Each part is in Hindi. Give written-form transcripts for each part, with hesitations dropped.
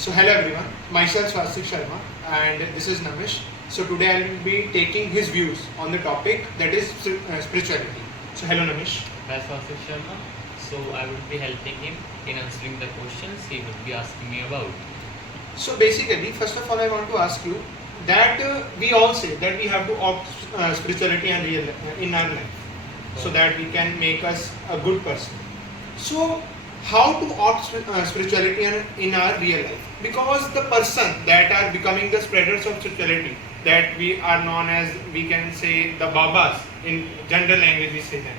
So hello everyone, myself Swastik Sharma and this is Namish. So today I will be taking his views on the topic that is spirituality. So hello Namish. Hi Swastik Sharma. So I would be helping him in answering the questions he would be asking me about. So basically, first of all I want to ask you that we all say that we have to opt spirituality and real in our life so that we can make us a good person. So how to opt spirituality in our real life, because the person that are becoming the spreaders of spirituality, that we are known as, we can say, the babas in general language we say that.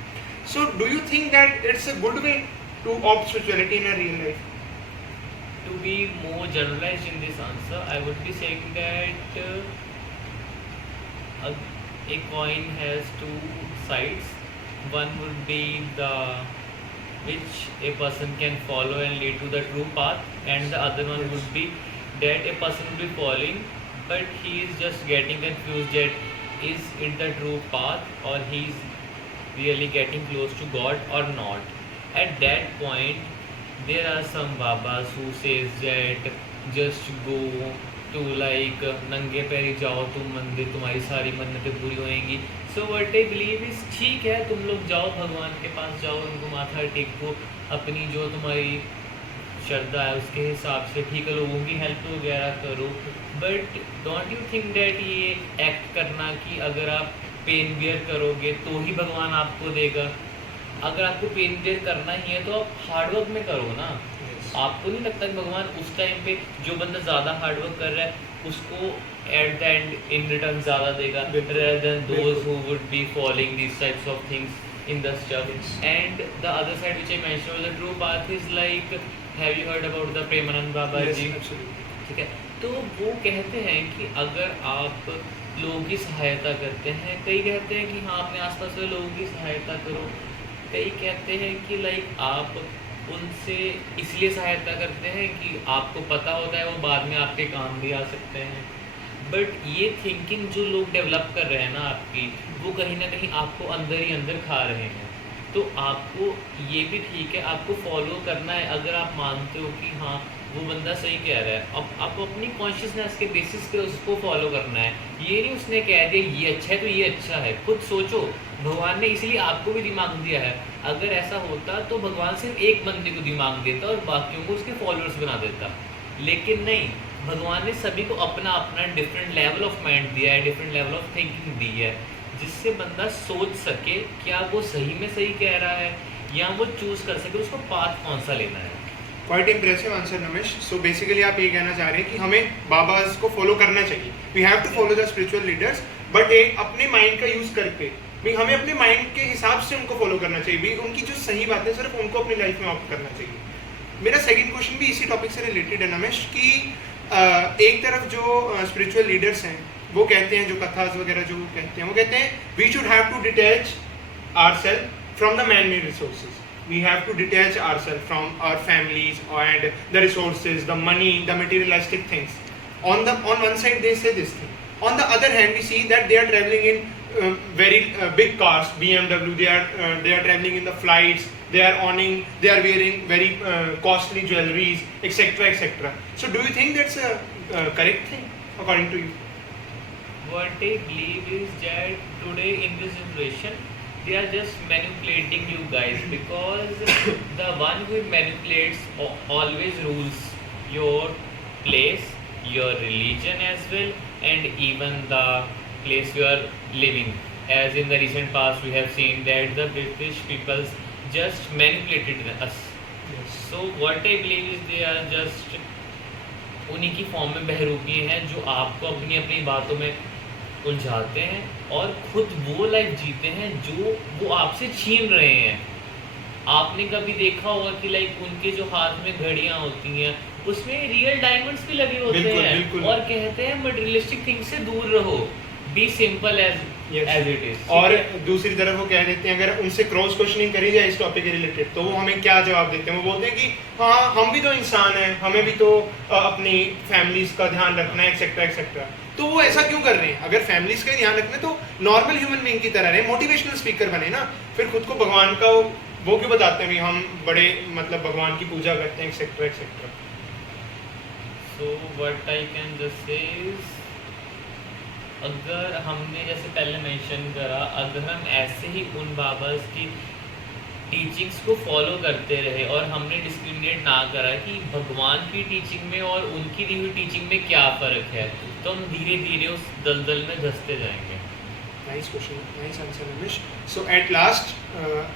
So do you think that it's a good way to opt spirituality in a real life? To be more generalized in this answer, I would be saying that a coin has two sides. One would be the which a person can follow and lead to the true path, and the other one would be that a person will be following but he is just getting confused that is it the true path or he is really getting close to God or not. At that point there are some babas who says that just go to like नंगे पैरी जाओ तुम मंदिर, तुम्हारी सारी मन्नतें पूरी होएंगी. So what I believe is ठीक है, तुम लोग जाओ भगवान के पास जाओ, उनको माथा टेको, अपनी जो तुम्हारी श्रद्धा है उसके हिसाब से ठीक है, लोगों की हेल्प वगैरह करो. But don't you think that ये एक्ट करना कि अगर आप पेन बियर करोगे तो ही भगवान आपको देगा. अगर आपको पेन बियर करना ही है तो आप हार्डवर्क में करो ना. आपको नहीं लगता कि भगवान उस टाइम पे जो बंदा ज़्यादा हार्डवर्क कर रहा है उसको at the and in return ज़्यादा देगा rather than those who would be following these types of things in the stuff. And the other side which I mentioned was the true path is like, have you heard about the Premanand Baba Yes, ji? absolutely. ठीक है, तो वो कहते हैं कि अगर आप लोगों की सहायता करते हैं, कई कहते हैं कि हाँ अपने आसपास के लोगों की सहायता करो, कई कहते हैं कि लाइक आप उनसे इसलिए सहायता करते हैं कि आपको पता होता है वो बाद में आपके काम भी आ सकते हैं. बट ये थिंकिंग जो लोग डेवलप कर रहे हैं ना आपकी, वो कहीं ना कहीं आपको अंदर ही अंदर खा रहे हैं. तो आपको ये भी ठीक है, आपको फॉलो करना है अगर आप मानते हो कि हाँ वो बंदा सही कह रहा है. अब आपको अपनी कॉन्शियसनेस के बेसिस पे उसको फॉलो करना है. ये नहीं उसने कह दिया ये अच्छा है तो ये अच्छा है. खुद सोचो, भगवान ने इसलिए आपको भी दिमाग दिया है. अगर ऐसा होता तो भगवान सिर्फ एक बंदे को दिमाग देता और बाकियों को उसके फॉलोअर्स बना देता. लेकिन नहीं, भगवान ने सभी को अपना अपना डिफरेंट लेवल ऑफ माइंड दिया है, डिफरेंट लेवल ऑफ थिंकिंग दी है, जिससे बंदा सोच सके क्या वो सही में सही कह रहा है या वो चूज़ कर सके उसको पाथ कौन सा लेना है. Quite impressive answer Namish. So basically आप ये कहना चाह रहे हैं कि हमें बाबाज को फॉलो करना चाहिए. We have to follow the spiritual leaders, but एक अपने माइंड का यूज करके भी हमें अपने माइंड के हिसाब से उनको फॉलो करना चाहिए. भी उनकी जो सही बातें सिर्फ उनको अपनी लाइफ में ऑप्ट करना चाहिए. मेरा सेकंड क्वेश्चन भी इसी टॉपिक से रिलेटेड है नमिश, कि एक तरफ जो स्पिरिचुअल लीडर्स हैं वो कहते हैं, जो कथास वगैरह जो कहते हैं, वो कहते हैं we should have to detach ourself from the man made resources. We have to detach ourselves from our families and the resources, the money, the materialistic things. On one side they say this thing. On the other hand, we see that they are traveling in very big cars, BMW. They are traveling in the flights. They are wearing very costly jewelries, etc., etc. So, do you think that's a correct thing according to you? What I believe is that today in this generation they are just manipulating you guys, because the one who manipulates always rules your place, your religion as well, and even the place you are living. As in the recent past we have seen that the British peoples just manipulated us. Yes. So what I believe is they are just उन्हीं की फॉर्म में बहरूपी हैं जो आपको अपनी अपनी बातों में उलझाते हैं और खुद वो लाइफ जीते हैं जो वो आपसे छीन रहे हैं. आपने कभी देखा होगा कि लाइक उनके जो हाथ में घड़ियां होती हैं उसमें रियल डायमंड्स भी लगे होते बिल्कुल, हैं बिल्कुल. और कहते हैं मटेरियलिस्टिक थिंग से दूर रहो, be simple as it is. और दूसरी तरफ वो कह देते हैं, अगर उनसे क्रॉस क्वेश्चनिंग करी जाए इस टॉपिक के रिलेटेड, तो वो हमें क्या जवाब देते हैं? वो बोलते हैं कि हाँ हम भी तो इंसान हैं, हमें भी तो अपनी फैमिलीज का ध्यान रखना है, एक्सेट्रा एक्सेट्रा. तो वो ऐसा क्यों कर रहे हैं? अगर फैमिलीज का ध्यान रखना है तो नॉर्मल ह्यूमन बीइंग की तरह रहे, मोटिवेशनल स्पीकर बने ना. फिर खुद को भगवान का वो क्यों बताते हैं भी हम बड़े मतलब भगवान की पूजा करते हैं, etcetera etcetera. So So what I can just say is, अगर हमने जैसे पहले मेंशन करा, अगर हम ऐसे ही उन बाबास की टीचिंग्स को फॉलो करते रहे और हमने डिस्क्रिमिनेट ना करा कि भगवान की टीचिंग में और उनकी दी हुई टीचिंग में क्या फ़र्क है, तो हम धीरे धीरे उस दलदल में धंसते जाएंगे. Nice question, nice answer, Ramesh. So at last,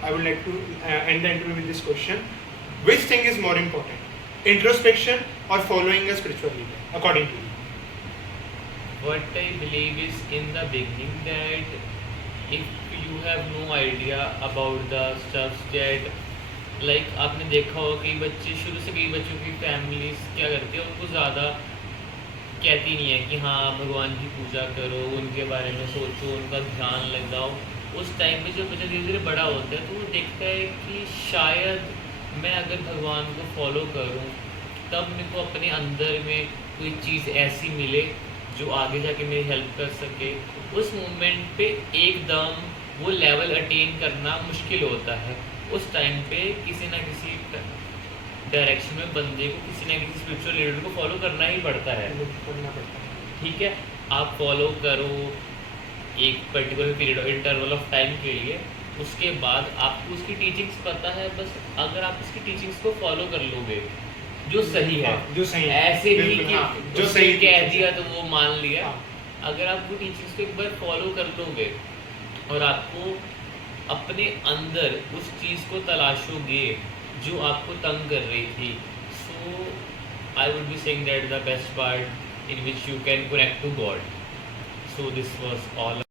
I would like to end the interview with this question: which thing is more important, introspection or following a spiritual leader, according to you? What I believe is in the beginning that if you have no idea about the stuff that like आपने देखा होगा कई बच्चे शुरू से कई बच्चों की फैमिलीज क्या करती है, उनको ज़्यादा कहती नहीं है कि हाँ भगवान की पूजा करो, उनके बारे में सोचो, उनका ध्यान लगाओ. उस टाइम पे जब बच्चा धीरे धीरे बड़ा होता है तो वो देखता है कि शायद मैं अगर भगवान को फॉलो करूँ तब मेरे को अपने अंदर में कोई चीज़ ऐसी मिले जो आगे जाके मेरी हेल्प कर सके. उस मोमेंट पे एकदम वो लेवल अटेन करना मुश्किल होता है. उस टाइम पे किसी ना किसी डायरेक्शन में बंदे को किसी ना किसी स्पिरिचुअल लीडर को फॉलो करना ही पड़ता है. करना पड़ता है. ठीक है, आप फॉलो करो एक particular period interval of time के लिए, उसके बाद आपको उसकी टीचिंग्स पता है. बस अगर आप उसकी टीचिंग्स को फॉलो कर लोगे जो सही है, हाँ, जो सही है, ऐसे नहीं बिल्कुल, कि हाँ, जो सही सही कह teachings दिया है. तो वो मान लिया. हाँ. अगर आप वो टीचिंग्स को एक बार फॉलो कर लोगे और आपको अपने अंदर उस चीज़ को तलाशोगे जो आपको तंग कर रही थी, so I would be saying that the best part in which you can connect to God. So this was all